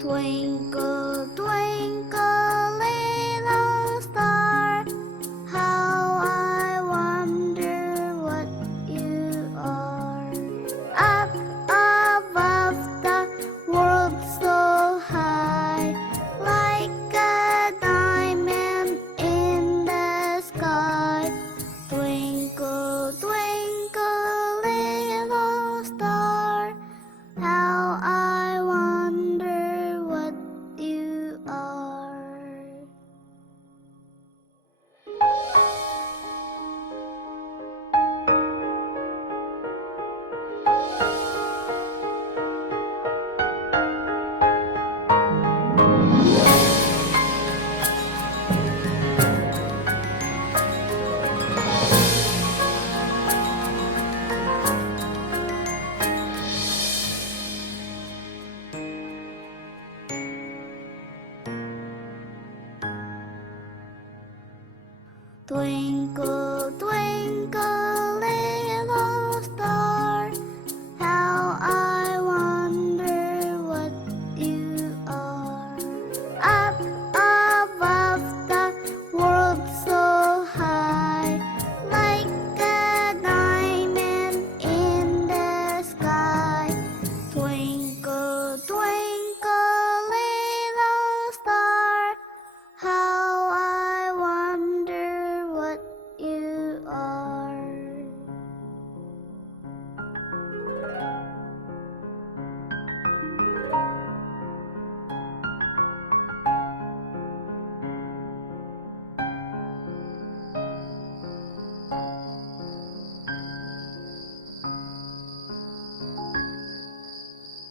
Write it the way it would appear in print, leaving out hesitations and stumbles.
Twinkle, twinkle, little star, how I wonder what you are. Up above the world so high, like a diamond in the sky. Twinkle, twinkle, little star, how I wonder what you are. Twinkle, twinkle, little star, how I wonder what you are. Up above the world so high, like a diamond in the sky. Twinkle, twinkle, little star, how I wonder what you are.